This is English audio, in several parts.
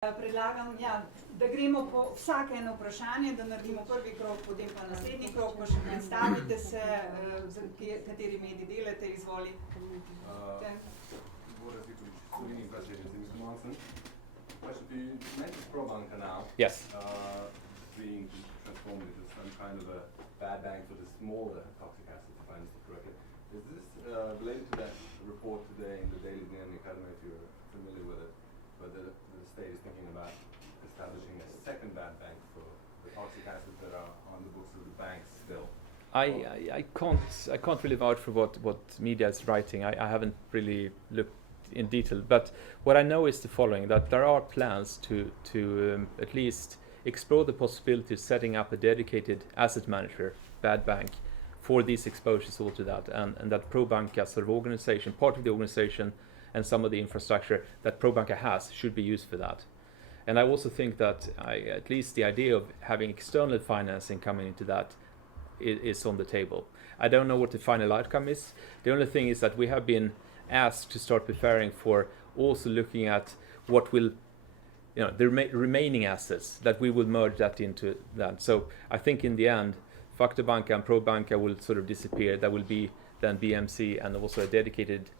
Predlagam, da gremo po vsake eno vprašanje, da naredimo prvi krog, potem pa naslednji krog, pa še predstavite se, kateri medij delate, izvoli. Månsson. You mentioned ProBanca now. Yes. Being transformed into some kind of a bad bank for the smaller toxic assets, if I understood correctly. Is this related to that report today in the Daily Dynamic? I don't know if you're familiar with it, but the state is thinking about establishing a second bad bank for the toxic assets that are on the books of the banks still. I can't really vouch for what media is writing. I haven't really looked in detail, but what I know is the following: that there are plans to at least explore the possibility of setting up a dedicated asset manager, bad bank, for these exposures all to that, and that ProBanca sort of organization, part of the organization, and some of the infrastructure that ProBanca has should be used for that. And I also think that at least the idea of having external financing coming into that is on the table. I don't know what the final outcome is. The only thing is that we have been asked to start preparing for also looking at what will, the remaining assets, that we will merge that into that. So I think in the end, Faktabanka and ProBanca will sort of disappear. There will be then BMC and also a dedicated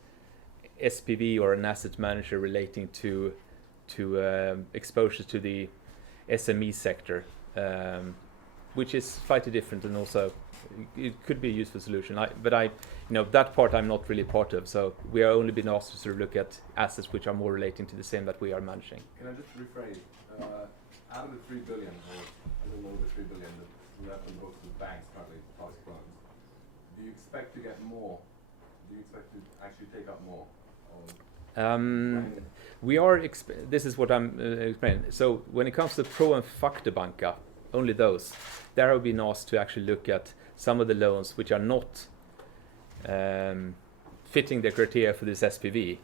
SPV or an asset manager relating to exposure to the SME sector, which is slightly different, and also it could be a useful solution. But that part I'm not really part of. So we are only been asked to sort of look at assets which are more relating to the same that we are managing. Can I just rephrase? Out of the 3 billion, or a little over 3 billion that's left on books of banks currently for toxic loans, do you expect to get more? Do you expect to actually take up more? We are. This is what I'm explaining. So when it comes to Pro and Faktabanka, only those, there have been asked to actually look at some of the loans which are not fitting the criteria for this SPV.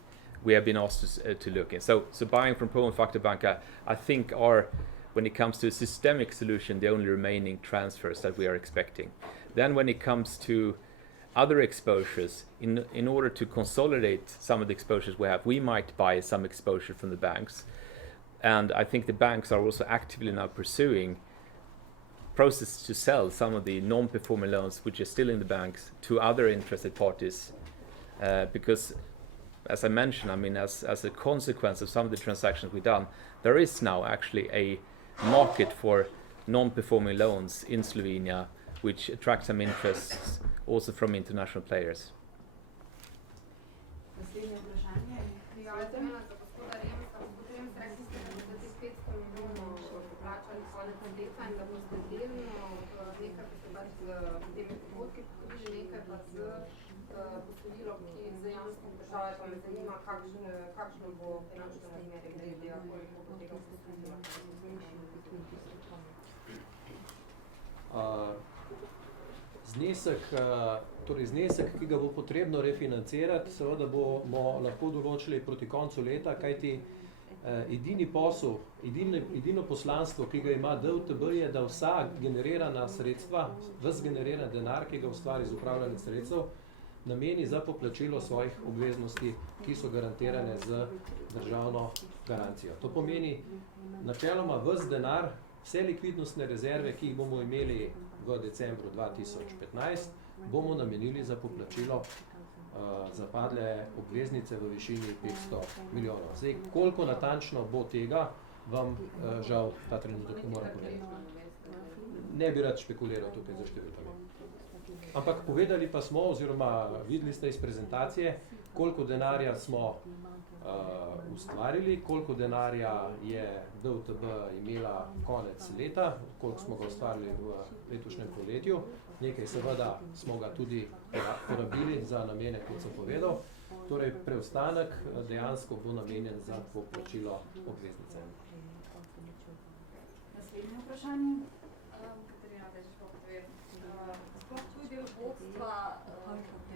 We have been asked to look in. So buying from Pro and Faktabanka, I think, are, when it comes to a systemic solution, the only remaining transfers that we are expecting. Then when it comes to other exposures, in order to consolidate some of the exposures we have, we might buy some exposure from the banks. And I think the banks are also actively now pursuing process to sell some of the non-performing loans which are still in the banks to other interested parties, because, as I mentioned, as a consequence of some of the transactions we've done, there is now actually a market for non-performing loans in Slovenia, which attracts some interests also from international players. Naslednje vprašanje. Znesek, ki ga bo potrebno refinancirati, seveda bomo lahko določili proti koncu leta, kajti edini posel, edino poslanstvo, ki ga ima DUTB, je, da vsa generirana sredstva, ves generiran denar, ki ga ustvari z upravljanjem sredstev, nameni za poplačilo svojih obveznosti, ki so garantirane z državno garancijo. To pomeni načeloma ves denar, vse likvidnostne rezerve, ki jih bomo imeli v decembru 2015, bomo namenili za poplačilo zapadle obveznice v višini 500 milijonov. Zdaj, koliko natančno bo tega, vam žal ta trenutek ne moram povedati. Ne bi rad špekuliral tukaj za številkami. Ampak povedali pa smo, oziroma videli ste iz prezentacije, koliko denarja smo ustvarili, koliko denarja je DUTB imela konec leta, koliko smo ga ustvarili v letošnjem poletju. Nekaj seveda smo ga tudi porabili za namene, kot sem povedal. Torej, preostanek dejansko bo namenjen za poplačilo obveznice. Naslednje vprašanje. Katarina, več povedati. Sploh tuj del vodstva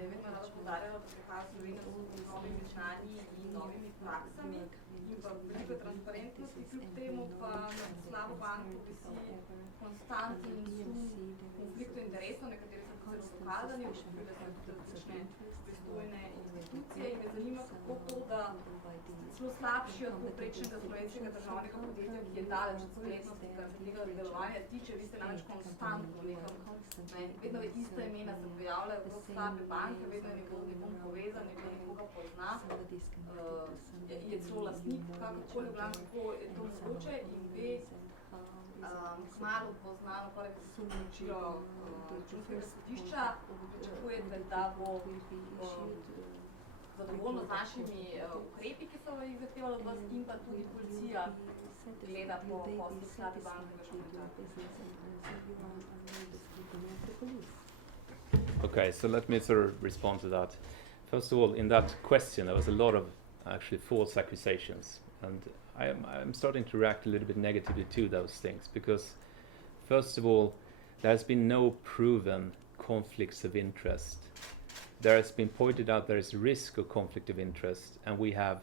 je vedno rada poudarjala, da prihaja Slovenija z novimi znanji in novimi praksami in pa veliko nekakšne transparentnosti, kljub temu pa na slabo banko visi konstanten sum konfliktu interesov, nekateri so celo dokazani, uštevile so tudi različne pristojne institucije in me zanima, kako to, da zelo slabši od povprečnega slovenskega državnega podjetja, ki je daleč od spletnosti, kar se tega delovanja tiče, vi ste namreč konstantno nekam, vedno ista imena se pojavljajo, zelo slabe banke, vedno je nekom povezan, nekdo nekoga pozna, je celo lastnik, kakorkoli v glavnem, kako je to mogoče in ve, kmalu poznano, torej, ko se odločijo računskega sodišča, pričakujete, da bo zadovoljno z vašimi ukrepi, ki so jih zahtevali od vas, in pa tudi policija gleda po poslu slabi bankovega športa. Okay, so let me sort of respond to that. First of all, in that question, there was a lot of actually false accusations, and I'm starting to react a little bit negatively to those things because, first of all, there has been no proven conflicts of interest. There has been pointed out there is a risk of conflict of interest, and we have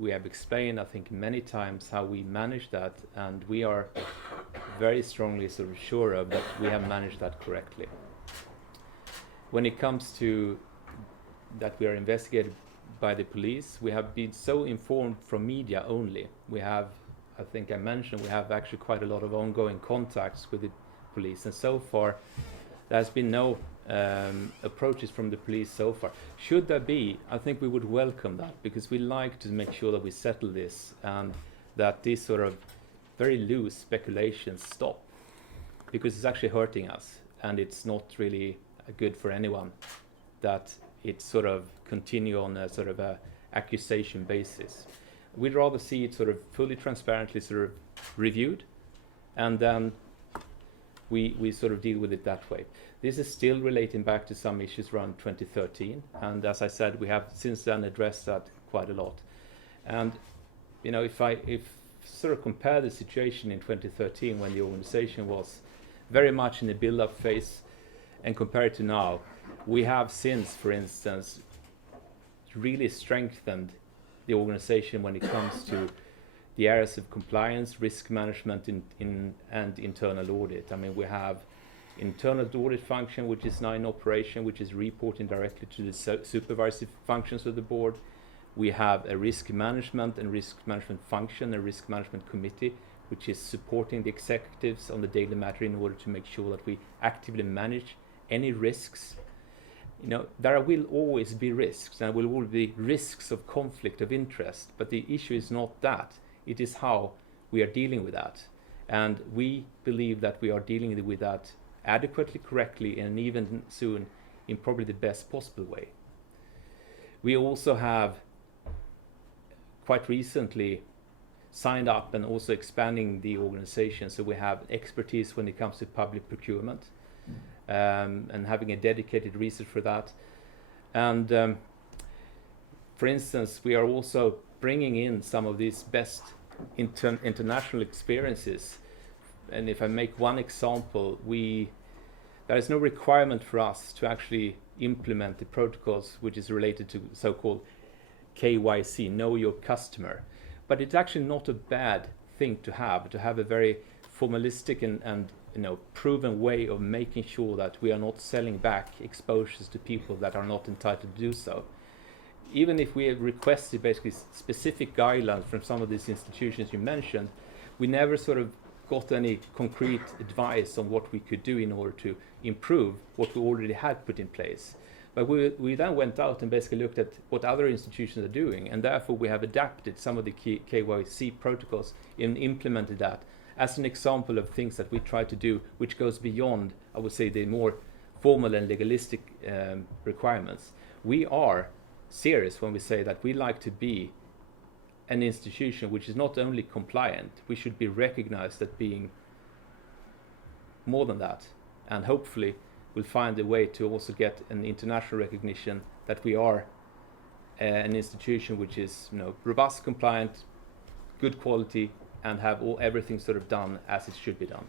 explained, I think, many times how we manage that, and we are very strongly sort of sure of that we have managed that correctly. When it comes to that we are investigated by the police, we have been so informed from media only. We have, I think I mentioned, we have actually quite a lot of ongoing contacts with the police, and so far there has been no approaches from the police so far. Should there be, I think we would welcome that, because we like to make sure that we settle this and that these sort of very loose speculations stop, because it's actually hurting us and it's not really good for anyone that it sort of continue on a sort of a accusation basis. We'd rather see it sort of fully transparently sort of reviewed, and then we sort of deal with it that way. This is still relating back to some issues around 2013, and as I said, we have since then addressed that quite a lot. And you know, if sort of compare the situation in 2013 when the organization was very much in the build-up phase, and compare it to now, we have since, for instance, really strengthened the organization when it comes to the areas of compliance, risk management, and internal audit. I mean, we have internal audit function, which is now in operation, which is reporting directly to the supervisory functions of the board. We have a risk management function, a risk management committee, which is supporting the executives on the daily matter in order to make sure that we actively manage any risks. You know, there will always be risks, and will always be risks of conflict of interest, but the issue is not that. It is how we are dealing with that. And we believe that we are dealing with that adequately, correctly, and even soon in probably the best possible way. We also have quite recently signed up and also expanding the organization, so we have expertise when it comes to public procurement, and having a dedicated research for that. And for instance, we are also bringing in some of these best international experiences. And if I make one example, there is no requirement for us to actually implement the protocols which is related to so-called KYC, know your customer. But it's actually not a bad thing to have a very formalistic and you know, proven way of making sure that we are not selling back exposures to people that are not entitled to do so. Even if we have requested basically specific guidelines from some of these institutions you mentioned, we never sort of got any concrete advice on what we could do in order to improve what we already had put in place. But we then went out and basically looked at what other institutions are doing, and therefore we have adapted some of the KYC protocols and implemented that as an example of things that we try to do, which goes beyond, I would say, the more formal and legalistic requirements. We are serious when we say that we like to be an institution which is not only compliant, we should be recognized as being more than that, and hopefully we'll find a way to also get an international recognition that we are an institution which is, you know, robust, compliant, good quality, and have everything sort of done as it should be done.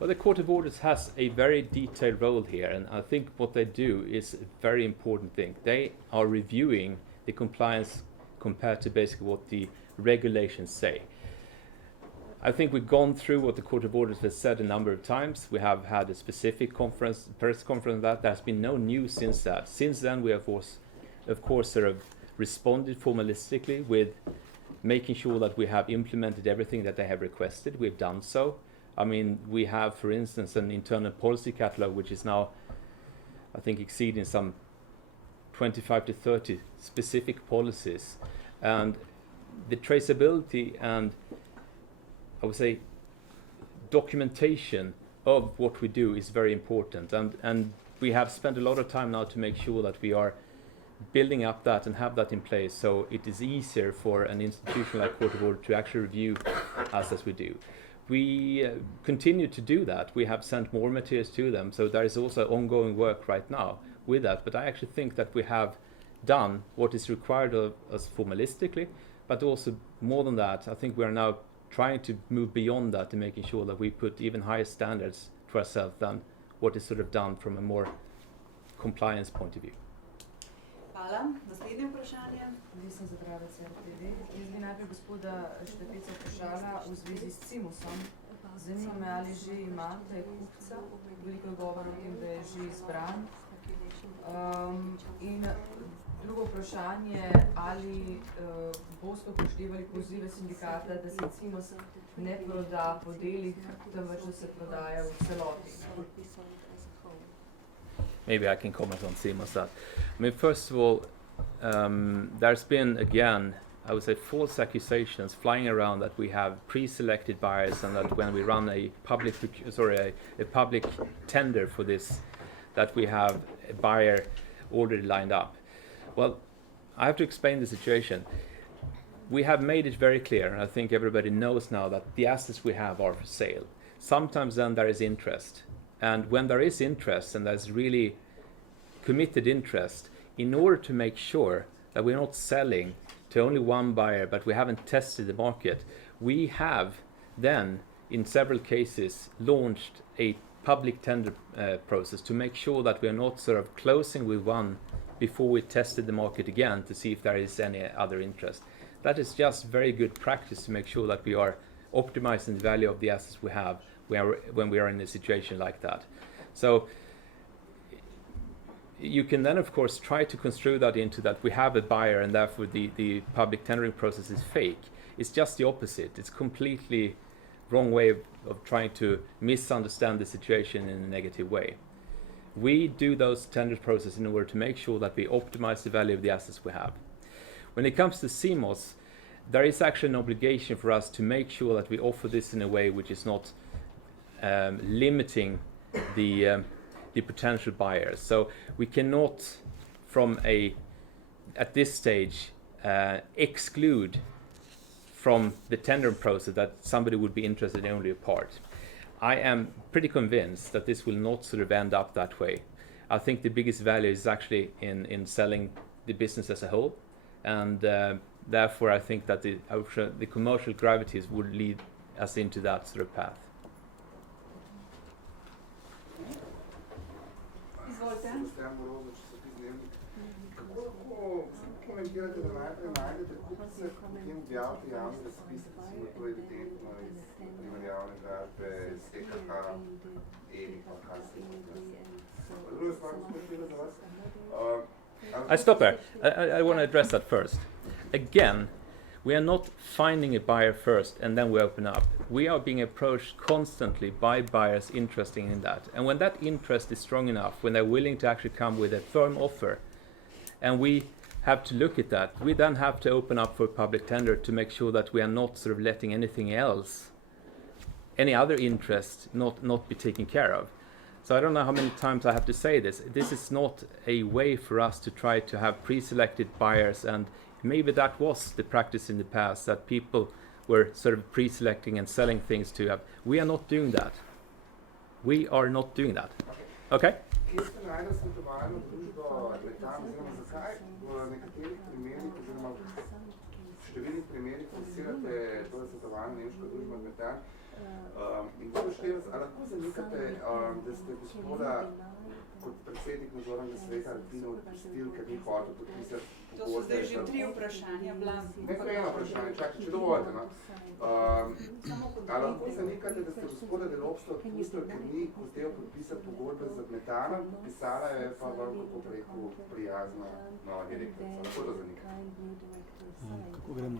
Well, the Court of Auditors has a very detailed role here, and I think what they do is a very important thing. They are reviewing the compliance compared to basically what the regulations say. I think we've gone through what the Court of Auditors has said a number of times. We have had a specific press conference on that. There's been no news since that. Since then, we have, of course, sort of responded formalistically with making sure that we have implemented everything that they have requested. We've done so. I mean, we have, for instance, an internal policy catalog, which is now, I think, exceeding some 25 to 30 specific policies. And the traceability and, I would say, documentation of what we do is very important. And we have spent a lot of time now to make sure that we are building up that and have that in place, so it is easier for an institution like Court of Audit to actually review us as we do. We continue to do that. We have sent more materials to them, so there is also ongoing work right now with that. But I actually think that we have done what is required of us formalistically, but also more than that, I think we are now trying to move beyond that and making sure that we put even higher standards to ourselves than what is sort of done from a more compliance point of view. Hvala. Naslednje vprašanje. Nisem zabrala CRTV. Jaz bi najprej gospoda Štepeca vprašala v zvezi s Cimosom. Zanima me, ali že imate kupca, veliko je govora o tem, da je že izbran. In drugo vprašanje, ali boste upoštevali pozive sindikata, da se Cimos ne proda po delih, temveč da se prodaja v celoti. Maybe I can comment on Cimos that. I mean, first of all, there's been, again, I would say false accusations flying around that we have pre-selected buyers and that when we run a public tender for this, that we have a buyer already lined up. Well, I have to explain the situation. We have made it very clear, and I think everybody knows now, that the assets we have are for sale. Sometimes then there is interest. And when there is interest, and there's really committed interest, in order to make sure that we're not selling to only one buyer, but we haven't tested the market, we have then, in several cases, launched a public tender process to make sure that we are not sort of closing with one before we tested the market again to see if there is any other interest. That is just very good practice to make sure that we are optimizing the value of the assets we have when we are in a situation like that. So you can then, of course, try to construe that into that we have a buyer and therefore the public tendering process is fake. It's just the opposite. It's completely wrong way of trying to misunderstand the situation in a negative way. We do those tender processes in order to make sure that we optimize the value of the assets we have. When it comes to CMOS, there is actually an obligation for us to make sure that we offer this in a way which is not limiting the potential buyers. So we cannot, at this stage, exclude from the tender process that somebody would be interested in only a part. I am pretty convinced that this will not sort of end up that way. I think the biggest value is actually in selling the business as a whole, and therefore I think that the commercial gravities would lead us into that sort of path. Komentirate, da najprej najdete kupce, potem objavite javni razpis, recimo to je evidentno iz primerjalne dražbe, iz TKH, EVI, pa kaj se je. Druga stvar, gospod Šila, za vas. I stop there. I want to address that first. Again, we are not finding a buyer first and then we open up. We are being approached constantly by buyers interested in that. And when that interest is strong enough, when they're willing to actually come with a firm offer, and we have to look at that, we then have to open up for public tender to make sure that we are not sort of letting anything else, any other interest, not be taken care of. So I don't know how many times I have to say this. This is not a way for us to try to have pre-selected buyers, and maybe that was the practice in the past, that people were sort of pre-selecting and selling things to have. We are not doing that. We are not doing that. Okay? Kje ste najdel svetovalno družbo letam, oziroma zakaj v nekaterih primerih, oziroma številnih primerih forsirate to svetovalno nemško družbo Metan. In gospod Štepec, a lahko zanikate, da ste gospoda kot predsednik nadzornega sveta Alpine odpustil, ker ni hotel podpisati pogodbe? To so zdaj že 3 vprašanja bila. Ne, to je eno vprašanje, čakaj, če dovolite, no. A lahko zanikate, da ste gospoda Delopsta odpustil, ker ni hotel podpisati pogodbe z Metanom, pisala je pa vam, kako rekel, prijazna nova direktorica. Lahko to zanikate? Kako gremo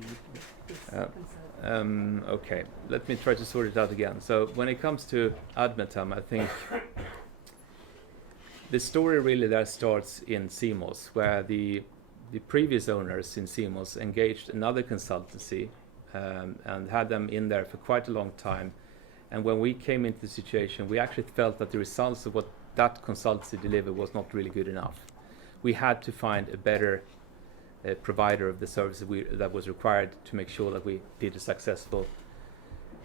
Okay, let me try to sort it out again. So when it comes to Admetam, I think the story really there starts in CMOS, where the previous owners in CMOS engaged another consultancy and had them in there for quite a long time. And when we came into the situation, we actually felt that the results of what that consultancy delivered was not really good enough. We had to find a better provider of the services that was required to make sure that we did a successful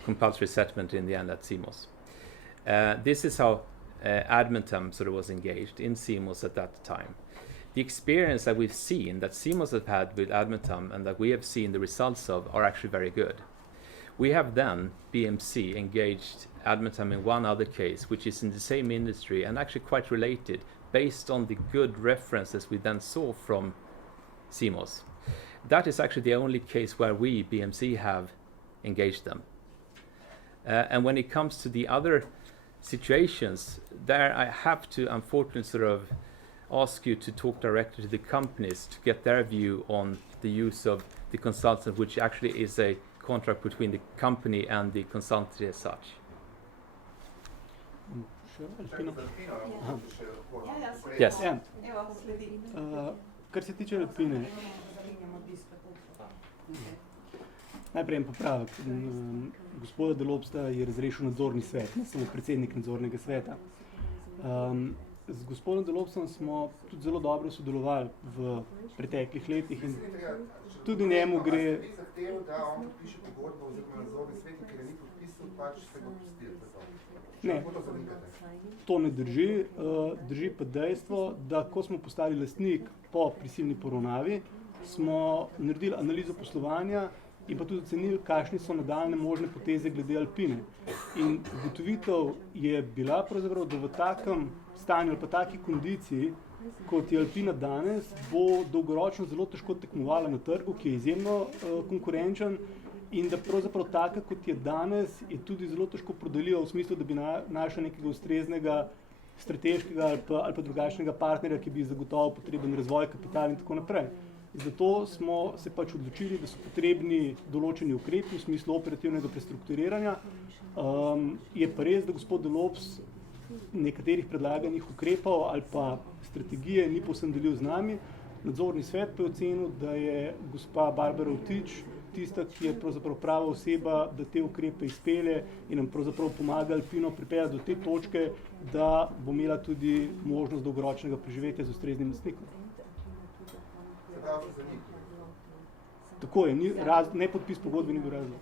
compulsory settlement in the end at CMOS. This is how Admetam sort of was engaged in CMOS at that time. The experience that we've seen that CMOS have had with Admetam and that we have seen the results of are actually very good. We have then, BMC, engaged Admetam in one other case, which is in the same industry and actually quite related, based on the good references we then saw from CMOS. That is actually the only case where we, BMC, have engaged them. And when it comes to the other situations, there I have to unfortunately sort of ask you to talk directly to the companies to get their view on the use of the consultant, which actually is a contract between the company and the consultancy as such. Yes. Ja. Evo, sledi. Kar se tiče Alpine, najprej en popravek. Gospoda Delopsta je razrešil nadzorni svet, ne samo predsednik nadzornega sveta. Z gospodom Delopstom smo tudi zelo dobro sodelovali v preteklih letih in tudi njemu gre... Vi zahtevo, da on podpiše pogodbo oziroma nadzorni svet, ker je ni podpisal, pač se ga pustili. Ne, to ne drži. Drži pa dejstvo, da ko smo postali lastnik po prisilni poravnavi, smo naredili analizo poslovanja in pa tudi ocenili, kakšne so nadaljne možne poteze glede Alpine. In ugotovitev je bila pravzaprav, da v takem stanju ali pa taki kondiciji, kot je Alpina danes, bo dolgoročno zelo težko tekmovala na trgu, ki je izjemno konkurenčen, in da pravzaprav taka, kot je danes, je tudi zelo težko prodaljiva v smislu, da bi našla nekega ustreznega strateškega ali pa drugačnega partnerja, ki bi zagotovil potreben razvoj, kapital in tako naprej. Zato smo se pač odločili, da so potrebni določeni ukrepi v smislu operativnega prestrukturiranja. Je pa res, da gospod Delops nekaterih predlaganih ukrepov ali pa strategije ni povsem delil z nami. Nadzorni svet pa je ocenil, da je gospa Barbara Vtič tista, ki je pravzaprav prava oseba, da te ukrepe izpelje in nam pravzaprav pomaga Alpino pripeljati do te točke, da bo imela tudi možnost dolgoročnega preživetja z ustreznim lastnikom. Tako je, ne podpis pogodbe ni bil razlog.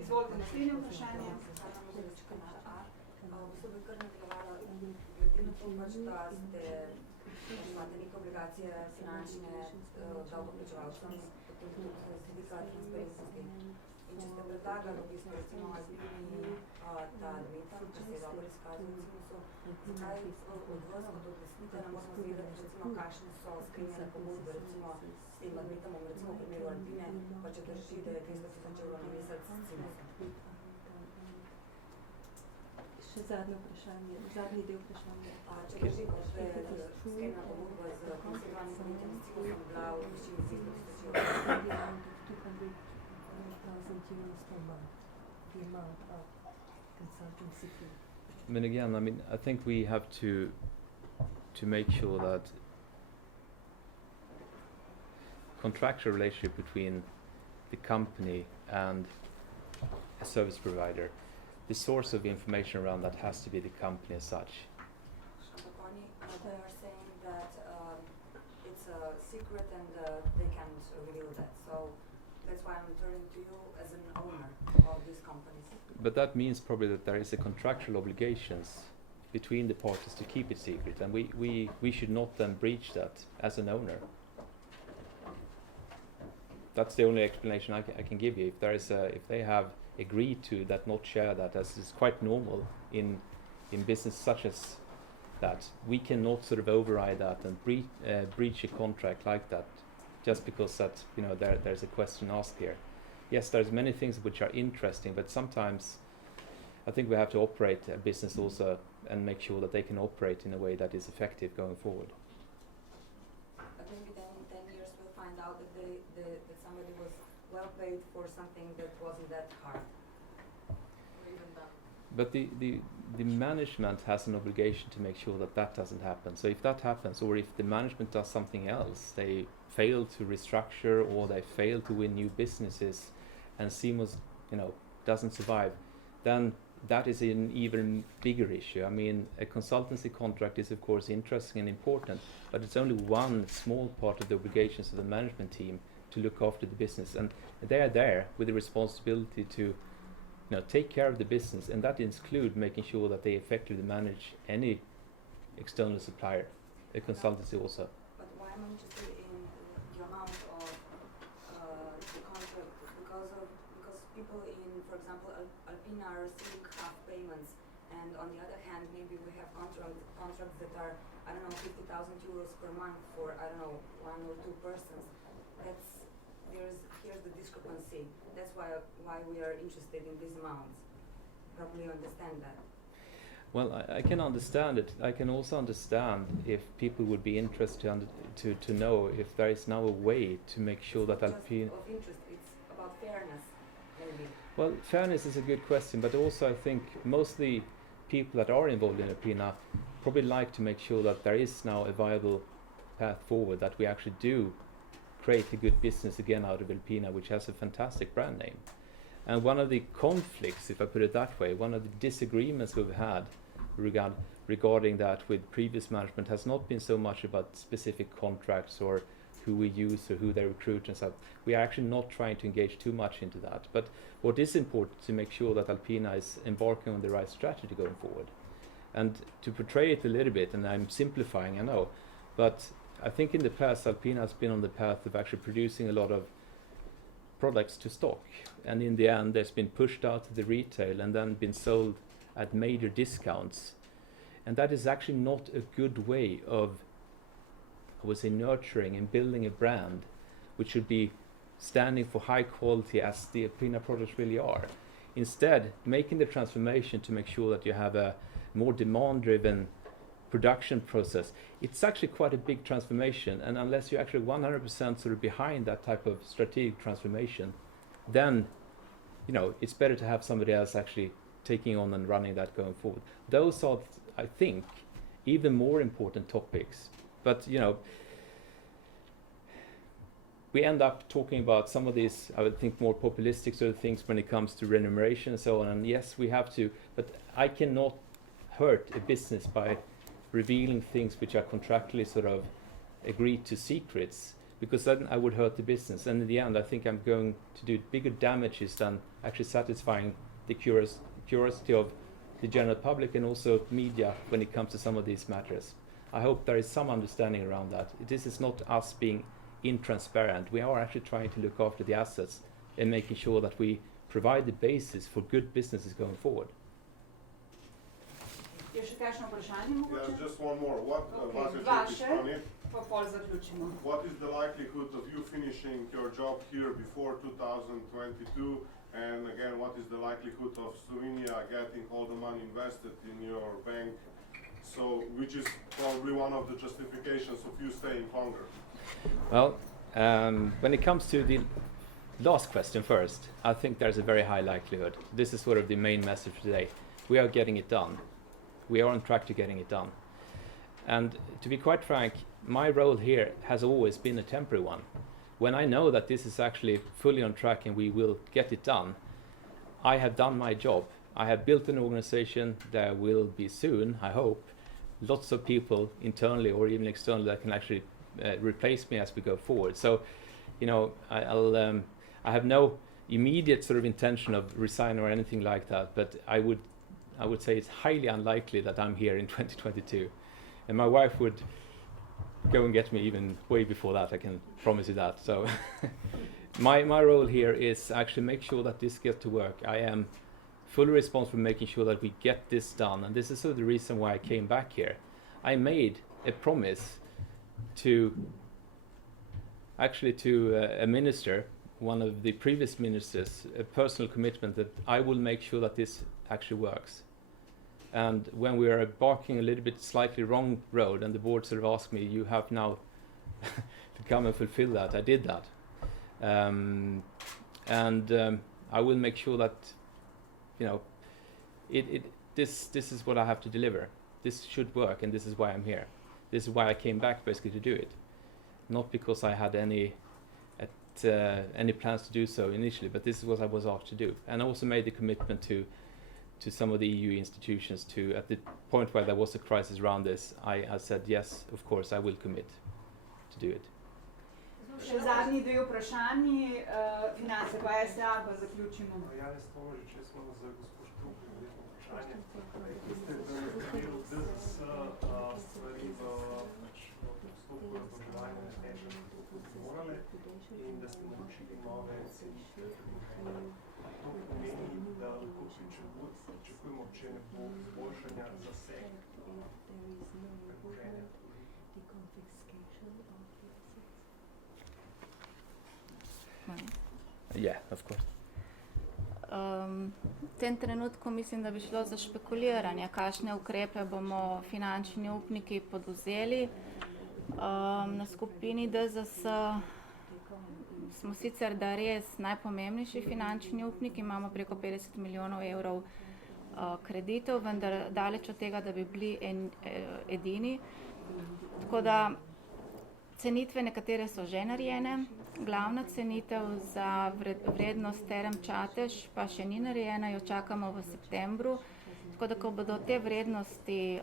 Izvolite, naslednje vprašanje. Gospod bi kar nadaljevala, glede na to, da imate neke obligacije finančne davkoplačevalcem, potem tudi vidika transparentnosti. In če ste predlagali v bistvu recimo Alpini ta Admetam, če se je dobro izkazal v CMOS-u, zakaj od vas kot od lastnika ne moramo zvedeti recimo kakšne so sklenjene pogodbe recimo s tem Admetamom, recimo v primeru Alpine, pa če drži, da je 200 € na mesec s CMOS-om. Še zadnje vprašanje, zadnji del vprašanja. Če drži, da je sklenjena pogodba z konservativnim podjetjem s CMOS-om bila v višini 200 €. But again, I mean, I think we have to make sure that contractual relationship between the company and a service provider, the source of information around that has to be the company as such. They are saying that it's a secret and they can't reveal that. So that's why I'm turning to you as an owner of these companies. But that means probably that there is a contractual obligations between the parties to keep it secret, and we should not then breach that as an owner. that's the only explanation I can give you. If there is if they have agreed to that, not share that, as is quite normal in business such as that, we cannot sort of override that and breach a contract like that, just because that there's a question asked here. Yes, there's many things which are interesting, but sometimes I think we have to operate a business also and make sure that they can operate in a way that is effective going forward. But maybe then in 10 years we'll find out that that somebody was well paid for something that wasn't that hard. Or even done. But the management has an obligation to make sure that that doesn't happen. So if that happens, or if the management does something else, they fail to restructure or they fail to win new businesses, and Simos, doesn't survive, then that is an even bigger issue. I mean, a consultancy contract is of course interesting and important, but it's only one small part of the obligations of the management team to look after the business, and they are there with the responsibility to take care of the business, and that includes making sure that they effectively manage any external supplier, a consultancy also. But why I'm interested in the amount of the contract, because people in, for example, Alpina are receiving half payments, and on the other hand, maybe we have contracts that are, I don't know, 50,000 euros per month for, I don't know, 1 or 2 persons. Here's the discrepancy. That's why we are interested in these amounts. Probably understand that. Well, I can understand it. I can also understand if people would be interested to know if there is now a way to make sure that Alpina... Of interest, it's about fairness, maybe. Well, fairness is a good question, but also I think most of the people that are involved in Alpina probably like to make sure that there is now a viable path forward, that we actually do create a good business again out of Alpina, which has a fantastic brand name. And one of the conflicts, if I put it that way, one of the disagreements we've had regarding that with previous management has not been so much about specific contracts or who we use or who they recruit and stuff. We are actually not trying to engage too much into that. But what is important to make sure that Alpina is embarking on the right strategy going forward. And to portray it a little bit, and I'm simplifying, I know, but I think in the past Alpina has been on the path of actually producing a lot of products to stock, and in the end there's been pushed out to the retail and then been sold at major discounts, and that is actually not a good way of, I would say, nurturing and building a brand which should be standing for high quality as the Alpina products really are. Instead, making the transformation to make sure that you have a more demand driven production process. It's actually quite a big transformation, and unless you're actually 100% sort of behind that type of strategic transformation, then it's better to have somebody else actually taking on and running that going forward. Those are, I think, even more important topics. But we end up talking about some of these, I would think, more populistic sort of things when it comes to remuneration and so on. And yes, we have to, but I cannot hurt a business by revealing things which are contractually sort of agreed to secrets, because then I would hurt the business, and in the end I think I'm going to do bigger damages than actually satisfying the curiosity of the general public and also media when it comes to some of these matters. I hope there is some understanding around that. This is not us being intransparent. We are actually trying to look after the assets and making sure that we provide the basis for good businesses going forward. Je še kakšno vprašanje mogoče? Yeah, just one more. Vaše, pa pol zaključimo. What is the likelihood of you finishing your job here before 2022? And again, what is the likelihood of Slovenia getting all the money invested in your bank? So, which is probably one of the justifications of you staying longer. Well, when it comes to the last question first, I think there's a very high likelihood. This is sort of the main message today. We are getting it done. We are on track to getting it done. And to be quite frank, my role here has always been a temporary one. When I know that this is actually fully on track and we will get it done, I have done my job. I have built an organization. There will be soon, I hope, lots of people internally or even externally that can actually replace me as we go forward. So, I have no immediate sort of intention of resigning or anything like that, but I would say it's highly unlikely that I'm here in 2022. And my wife would go and get me even way before that, I can promise you that. So my role here is actually make sure that this gets to work. I am fully responsible for making sure that we get this done, and this is sort of the reason why I came back here. I made a promise to a minister, one of the previous ministers, a personal commitment that I will make sure that this actually works. And when we are embarking a little bit slightly wrong road, and the board sort of asked me, you have now to come and fulfill that, I did that. I will make sure that, you know, this is what I have to deliver. This should work, and this is why I'm here. This is why I came back basically to do it, not because I had any plans to do so initially, but this is what I was asked to do. And I also made the commitment to some of the EU institutions to, at the point where there was a crisis around this, I said yes, of course I will commit to do it. Še zadnji dve vprašanji, finance pa STA, pa zaključimo. Ja, jaz to že če smo za gospod Štrukelj vedno vprašanje. Rekli ste, da je v okviru DZS stvari v postopku razloževanja ne teče morale in da ste naročili nove cenitve. To pomeni, da lahko pričakujemo, če ne bo izboljšanja zaseg premoženja. Yeah, of course. V tem trenutku mislim, da bi šlo za špekuliranje, kakšne ukrepe bomo finančni upniki poduzeli. Na skupini DZS smo sicer da res najpomembnejši finančni upnik, imamo preko 50 milijonov evrov kreditov, vendar daleč od tega, da bi bili edini. Tako da cenitve nekatere so že narejene, glavna cenitev za vrednost Term Čatež pa še ni narejena, jo čakamo v septembru. Tako da, ko bodo te vrednosti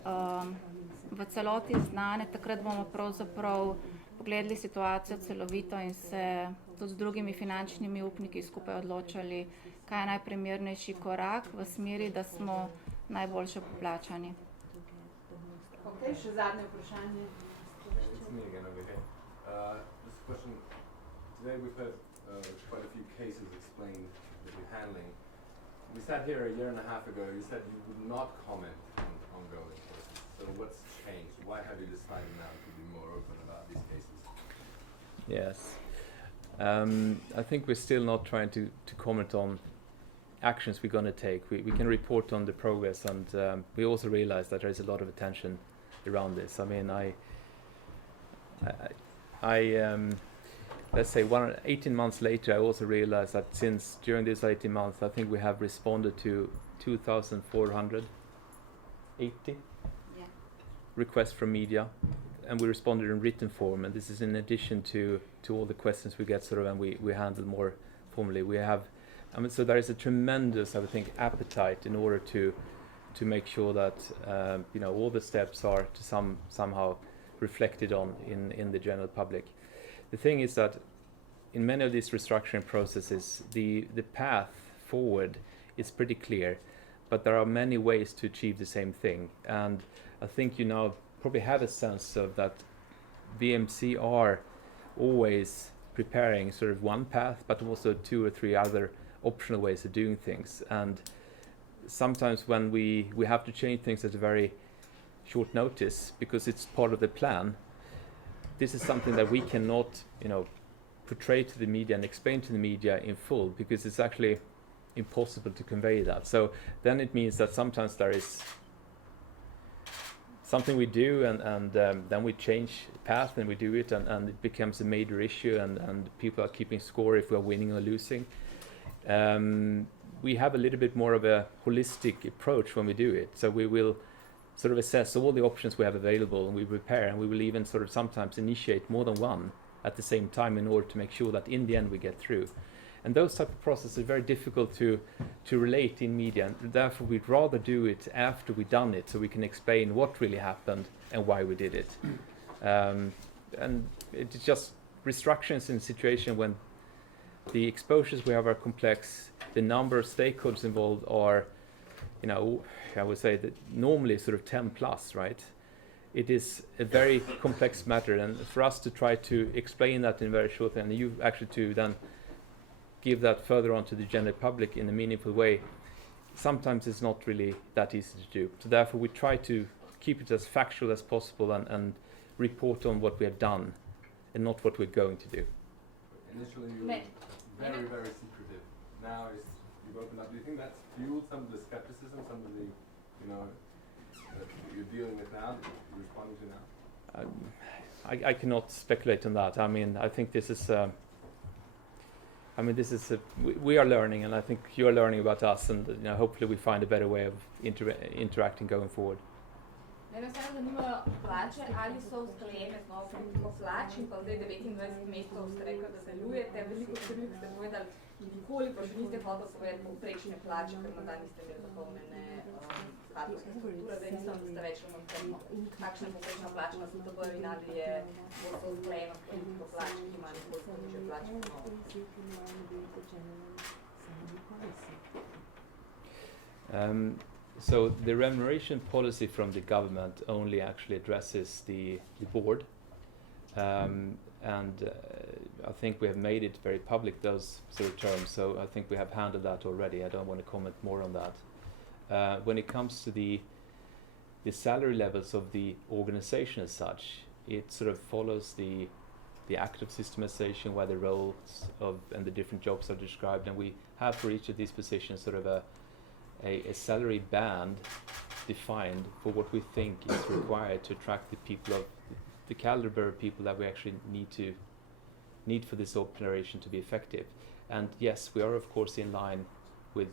v celoti znane, takrat bomo pravzaprav pogledali situacijo celovito in se tudi z drugimi finančnimi upniki skupaj odločali, kaj je najprimernejši korak v smeri, da smo najboljše poplačani. Ok, še zadnje vprašanje. It's me again over here. This question, today we've heard quite a few cases explained that you're handling. We sat here a year and a half ago, you said you would not comment on ongoing cases. So what's changed? Why have you decided now to be more open about these cases? Yes. I think we're still not trying to comment on actions we're going to take. We can report on the progress, and we also realize that there is a lot of attention around this. I mean, let's say 18 months later, I also realized that since during these 18 months, I think we have responded to 2,480 requests from media, and we responded in written form. And this is in addition to all the questions we get sort of, and we handle more formally. We have, I mean, so there is a tremendous, I would think, appetite in order to make sure that you know, all the steps are to somehow reflected on in the general public. The thing is that in many of these restructuring processes, the path forward is pretty clear, but there are many ways to achieve the same thing. And I think you now probably have a sense of that VMC are always preparing sort of one path, but also 2 or 3 other optional ways of doing things. And sometimes when we have to change things at a very short notice because it's part of the plan, this is something that we cannot, you know, portray to the media and explain to the media in full, because it's actually impossible to convey that. So then it means that sometimes there is something we do and then we change path and we do it, and it becomes a major issue, and people are keeping score if we're winning or losing. We have a little bit more of a holistic approach when we do it. So we will sort of assess all the options we have available, and we prepare, and we will even sort of sometimes initiate more than one at the same time in order to make sure that in the end we get through. And those type of processes are very difficult to relate in media, and therefore we'd rather do it after we've done it, so we can explain what really happened and why we did it. And it's just restructurings in a situation when the exposures we have are complex, the number of stakeholders involved are, you know, I would say that normally sort of 10 plus, right? It is a very complex matter, and for us to try to explain that in very short, and you actually to then give that further on to the general public in a meaningful way, sometimes it's not really that easy to do. So therefore we try to keep it as factual as possible and report on what we have done and not what we're going to do. Initially you were very, very secretive. Now you've opened up. Do you think that's fueled some of the skepticism, some of the, that you're dealing with now, that you're responding to now? I cannot speculate on that. I mean, I think this is we are learning, and I think you are learning about us, and hopefully we find a better way of interacting going forward. Mene vseeno zanimajo plače, ali so usklajene z novo politiko plač in pa zdaj 29 mesecev ste rekli, da delujete, veliko številk ste povedali, nikoli pa še niste hoteli povedati povprečne plače, ker morda niste imeli zapolnjene kadrovske strukture, zdaj mislim, da ste več remontno. Kakšna je povprečna plača na STB in ali je bolj to usklajeno s politiko plač, ki ima nekoliko nižje plače kot novo? So the remuneration policy from the government only actually addresses the board, and I think we have made it very public, those sort of terms, so I think we have handled that already. I don't want to comment more on that. When it comes to the salary levels of the organization as such, it sort of follows the act of systemization where the roles and the different jobs are described, and we have for each of these positions sort of a salary band defined for what we think is required to attract the people of the caliber of people that we actually need for this operation to be effective. And yes, we are of course in line with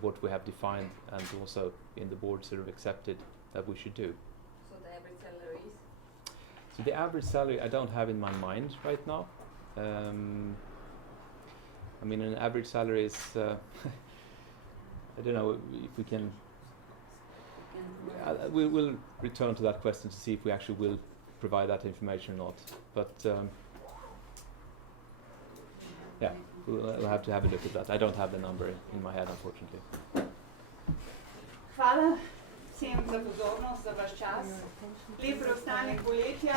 what we have defined and also in the board sort of accepted that we should do. So the average salary is? So the average salary I don't have in my mind right now. I mean, an average salary is I don't know if we can. We'll return to that question to see if we actually will provide that information or not. But yeah, we'll have to have a look at that. I don't have the number in my head, unfortunately. Hvala vsem za pozornost, za vaš čas. Lep preostanek poletja.